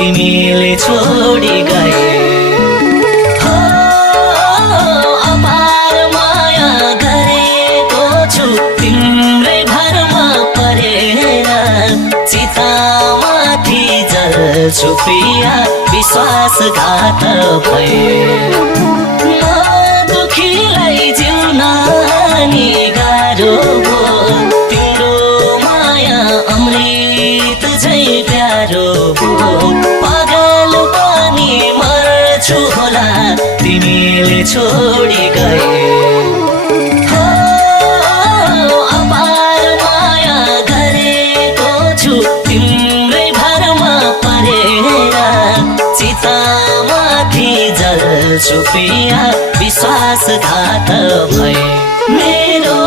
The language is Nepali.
तिमीले छोडी गए हो अपार माया गरेको छु तिम्रै भरमा परेर चितामाथि जल्छु प्रिया विश्वासघात भए दुखीलाई जिउन नि गाह्रो भयो तिम्रो माया अमृत झै प्यारो भयो पागल पनि मर्छु होला तिमीले छोडी गए हो अपार माया गरेको छु तिम्रै भरमा परेर चितामाथि जल्छु प्रिया विश्वासघात भए मेरो